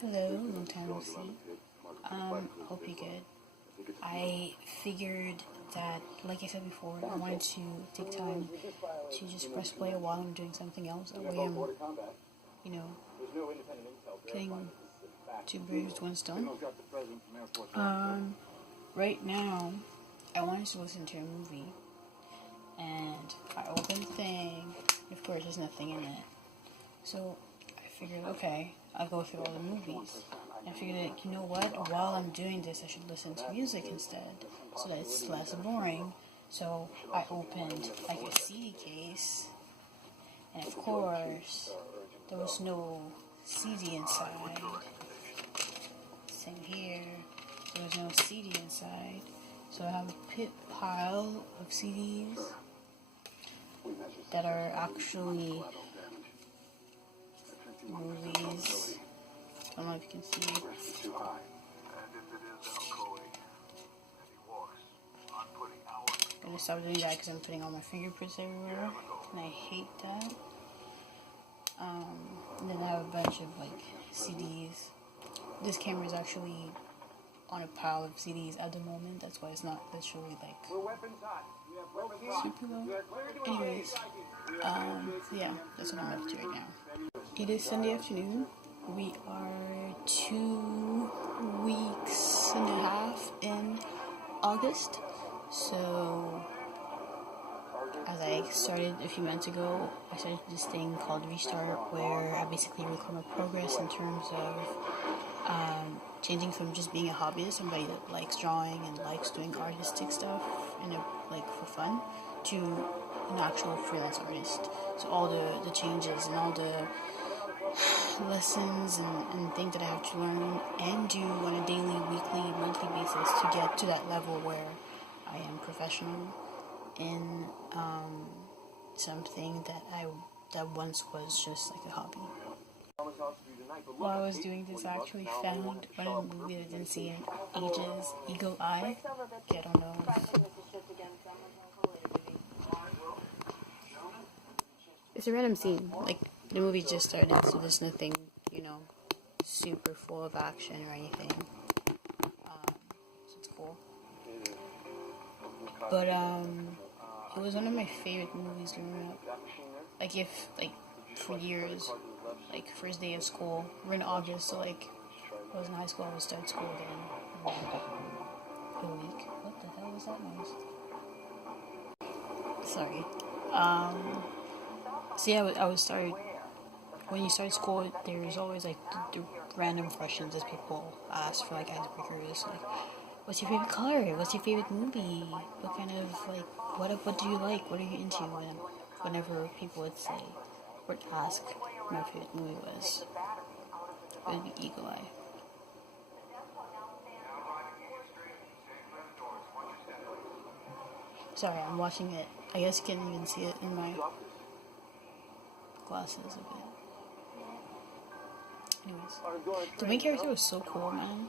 Hello, long time no see. Hope you're good. I figured that, like I said before, I wanted to take time to just press play while I'm doing something else. That way I'm, getting two birds with one stone. Right now, I wanted to listen to a movie, and I opened the thing. Of course, there's nothing in it. So I figured, okay, I'll go through all the movies. I figured, you know what, while I'm doing this, I should listen to music instead, so that it's less boring. So I opened like a CD case, and of course, there was no CD inside. Same here, there was no CD inside. So I have a pile of CDs that are actually movies. I don't know if you can see. I'm gonna stop doing that because I'm putting all my fingerprints everywhere, and I hate that. And then I have a bunch of CDs. This camera is actually on a pile of CDs at the moment. That's why it's not literally super low. Anyways, yeah, that's what I'm up to right now. It is Sunday afternoon. We are 2 weeks and a half in August. So, as I started a few months ago, I started this thing called RestART, where I basically record my progress in terms of changing from just being a hobbyist, somebody that likes drawing and likes doing artistic stuff for fun, to an actual freelance artist. So all the changes and all the lessons and things that I have to learn and do on a daily, weekly, monthly basis to get to that level where I am professional in something that once was just like a hobby. While I was doing this, I actually found one of the movies I didn't see in ages, Eagle Eye. I don't know. It's a random scene. The movie just started, so there's nothing, super full of action or anything. So it's cool. But, it was one of my favorite movies growing up. For years, first day of school, we're in August, so I was in high school, I would start school again for a week. What the hell was that noise? Sorry. So yeah, I would start, when you start school, there's always the random questions that people ask for icebreakers, what's your favorite color? What's your favorite movie? What kind of, what do you like? What are you into? And whenever people would say, or ask what my favorite movie was, it would be Eagle Eye. Sorry, I'm watching it. I guess you can't even see it in my glasses a bit. Anyways, the main character was so cool, man.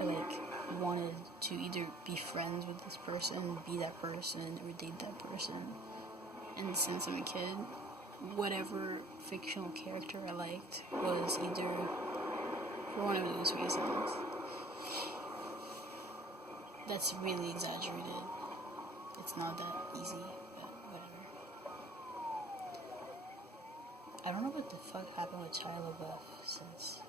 I wanted to either be friends with this person, be that person, or date that person. And since I'm a kid, whatever fictional character I liked was either for one of those reasons. That's really exaggerated. It's not that easy, but whatever. I don't know what the fuck happened with Shia LaBeouf since.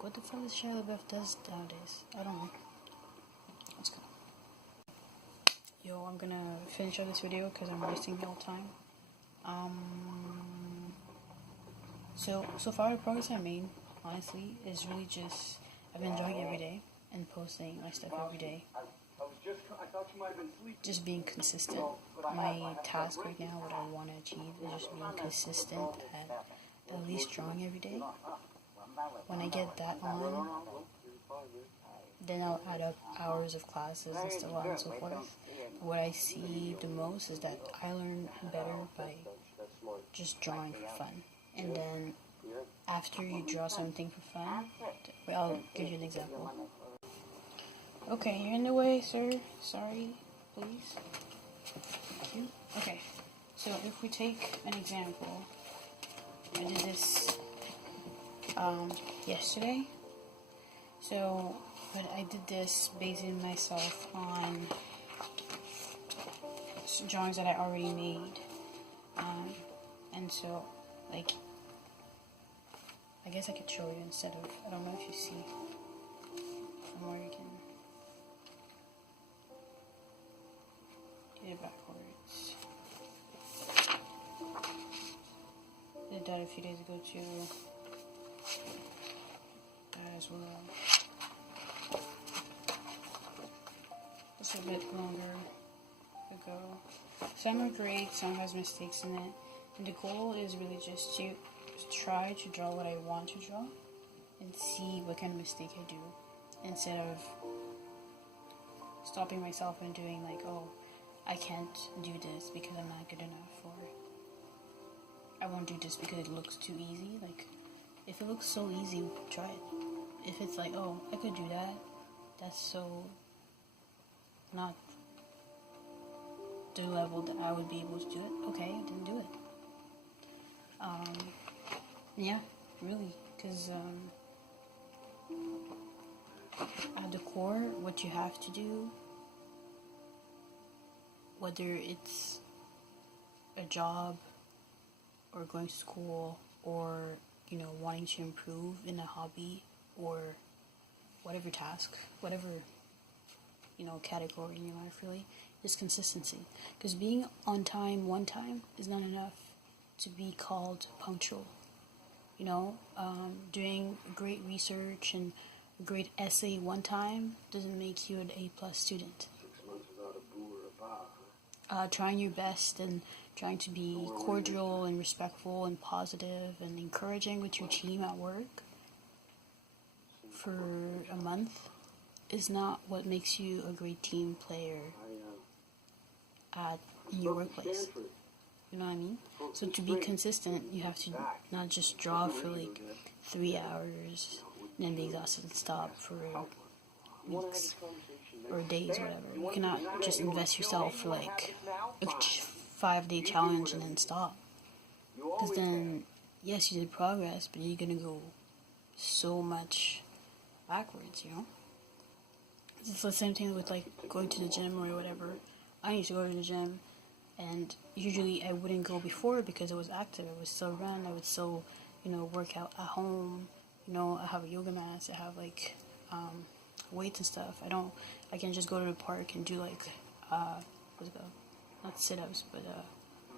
What the fuck is Shia LaBeouf does nowadays? I don't know. Let's go. Yo, I'm gonna finish up this video because I'm wasting the whole time. So far the progress I made, honestly, is really just, I've been drawing every day and posting my stuff every day. Just being consistent. My task right now, what I want to achieve, is just being consistent at least drawing every day. When I get that on, then I'll add up hours of classes and so on and so forth. What I see the most is that I learn better by just drawing for fun. And then after you draw something for fun, I'll give you an example. Okay, you're in the way, sir. Sorry, please. Thank you. Okay, so if we take an example, I did this yesterday. So, but I did this basing myself on drawings that I already made. And so, like, I guess I could show you instead of, I don't know if you see, from where you can get it backwards. I did that a few days ago too. That as well. Just a bit longer ago. Some are great, some has mistakes in it. And the goal is really just to try to draw what I want to draw and see what kind of mistake I do, instead of stopping myself and doing like, oh, I can't do this because I'm not good enough, or I won't do this because it looks too easy. Like, if it looks so easy, try it. If it's like, oh, I could do that, that's so not the level that I would be able to do it, okay, then do it. Yeah, really, because at the core, what you have to do, whether it's a job or going to school or, you know, wanting to improve in a hobby or whatever task, whatever, you know, category in your life, really, is consistency. Because being on time one time is not enough to be called punctual. You know, doing great research and a great essay one time doesn't make you an A+ student. 6 months without a boo or a bar. Trying your best and trying to be cordial and respectful and positive and encouraging with your team at work for a month is not what makes you a great team player in your workplace. You know what I mean? So to be consistent, you have to not just draw for like 3 hours and then be exhausted and stop for weeks or days, whatever. You cannot just invest yourself for like a 5-day challenge and then stop. Because then, yes, you did progress, but you're going to go so much backwards, you know? It's the same thing with like going to the gym or whatever. I used to go to the gym, and usually I wouldn't go before because I was active. I would still run. I would still, you know, work out at home. You know, I have a yoga mat. I have like weights and stuff. I can just go to the park and do like what's it called? Not sit-ups, but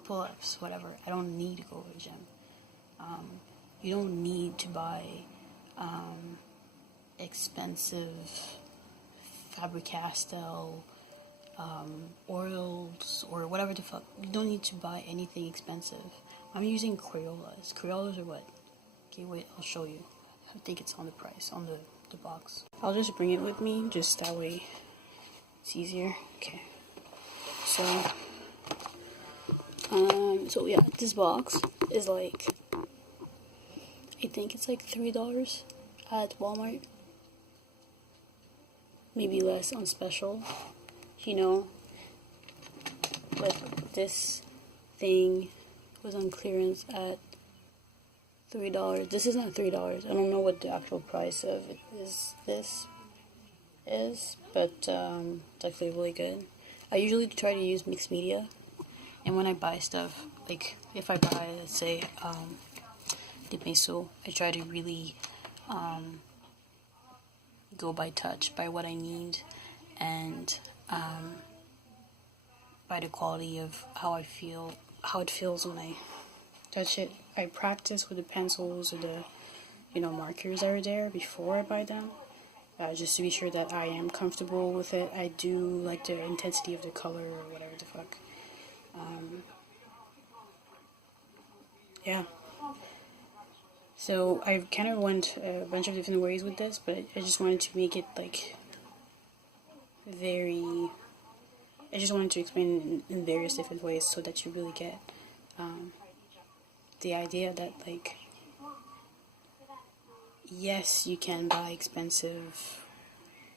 pull-ups, whatever. I don't need to go to the gym. You don't need to buy expensive Faber-Castell oils or whatever the fuck. You don't need to buy anything expensive. I'm using Crayolas. Crayolas are what? Okay, wait, I'll show you. I think it's on the price, on the box. I'll just bring it with me, just that way it's easier. Okay. So yeah, this box is like, I think it's like $3 at Walmart. Maybe less on special, you know. But this thing was on clearance at $3. This is not $3. I don't know what the actual price of it is, but it's actually really good. I usually try to use mixed media, and when I buy stuff, like if I buy, let's say, de peso, I try to really go by touch, by what I need, and by the quality of how I feel, how it feels when I touch it. I practice with the pencils or the, you know, markers that are there before I buy them, just to be sure that I am comfortable with it. I do like the intensity of the color or whatever the fuck. Yeah. So I kind of went a bunch of different ways with this, but I just wanted to make it like I just wanted to explain in various different ways so that you really get the idea that, like, yes, you can buy expensive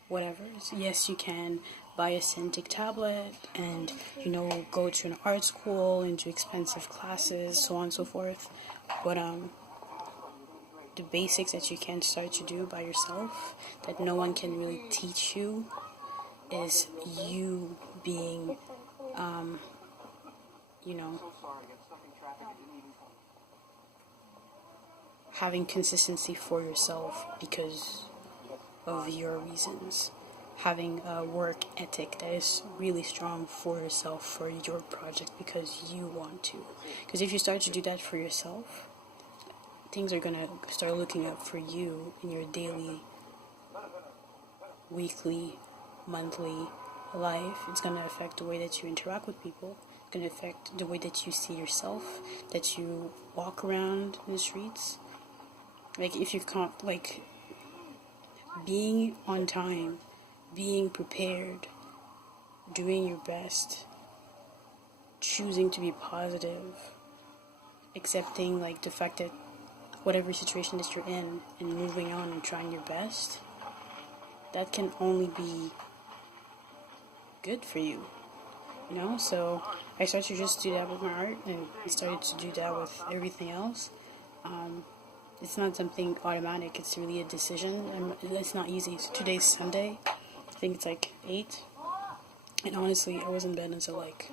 whatever. Yes, you can buy a Cintiq tablet and, you know, go to an art school and do expensive classes, so on and so forth. But the basics that you can start to do by yourself, that no one can really teach you, is you being, you know, having consistency for yourself because of your reasons. Having a work ethic that is really strong for yourself, for your project, because you want to. Because if you start to do that for yourself, things are going to start looking up for you in your daily, weekly, monthly life. It's going to affect the way that you interact with people. It's going to affect the way that you see yourself, that you walk around in the streets. Like, if you can't, like, being on time, being prepared, doing your best, choosing to be positive, accepting, like, the fact that whatever situation that you're in and moving on and trying your best, that can only be good for you, you know? So I started to just do that with my art, and I started to do that with everything else. It's not something automatic, it's really a decision, and it's not easy. So today's Sunday, I think it's like 8, and honestly, I was in bed until like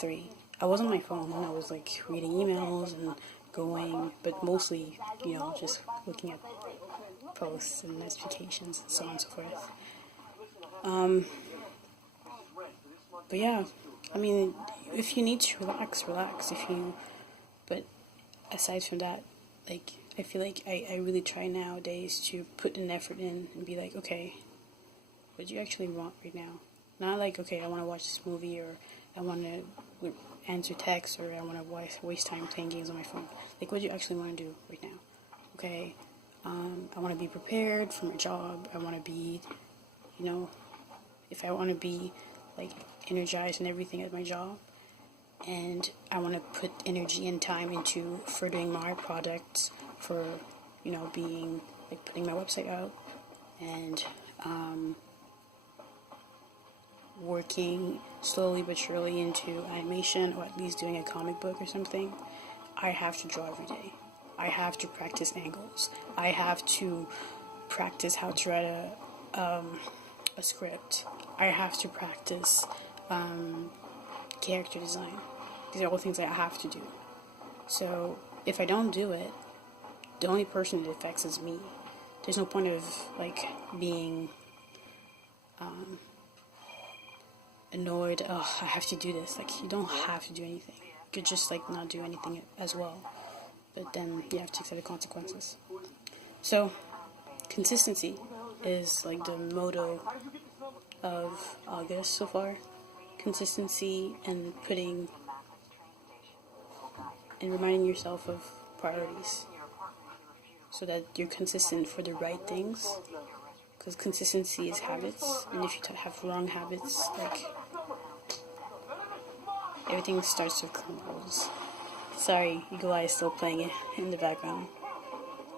3. I was on my phone, and I was like reading emails and going, but mostly, you know, just looking at posts and notifications and so on and so forth. But yeah, I mean, if you need to relax. But aside from that, like, I feel like I really try nowadays to put an effort in and be like, okay, what do you actually want right now? Not like, okay, I want to watch this movie, or I want to answer texts, or I want to waste time playing games on my phone. Like, what do you actually want to do right now? Okay, I want to be prepared for my job. I want to be, you know, if I want to be, like, energized and everything at my job, and I want to put energy and time into furthering my products, for, you know, being, like, putting my website out, and working slowly but surely into animation, or at least doing a comic book or something. I have to draw every day. I have to practice angles. I have to practice how to write a script. I have to practice character design. These are all things that I have to do. So if I don't do it, the only person it affects is me. There's no point of, like, being annoyed, oh, I have to do this. Like, you don't have to do anything. You could just, like, not do anything as well. But then you have to accept the consequences. So, consistency is, like, the motto of August so far. Consistency and putting and reminding yourself of priorities, so that you're consistent for the right things. Because consistency is habits, and if you have wrong habits, like, everything starts to crumbles. Sorry, Eagle Eye is still playing it in the background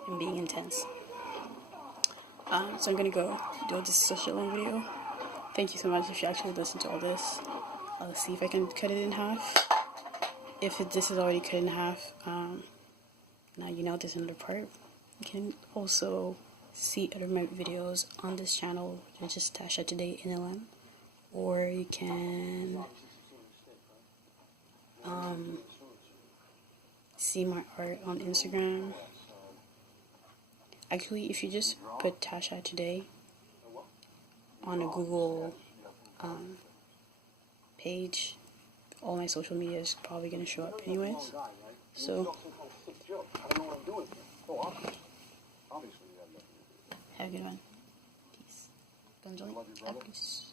and being intense. So I'm gonna go do this such a long video. Thank you so much if you actually listened to all this. I'll see if I can cut it in half. If this is already cut in half, now you know there's another part. You can also see other my videos on this channel, which is Tasha Today NLM, or you can see my art on Instagram. Actually, if you just put Tasha Today on a Google page, all my social media is probably going to show up anyways. So, have a good one. Peace. Bonjour. Peace.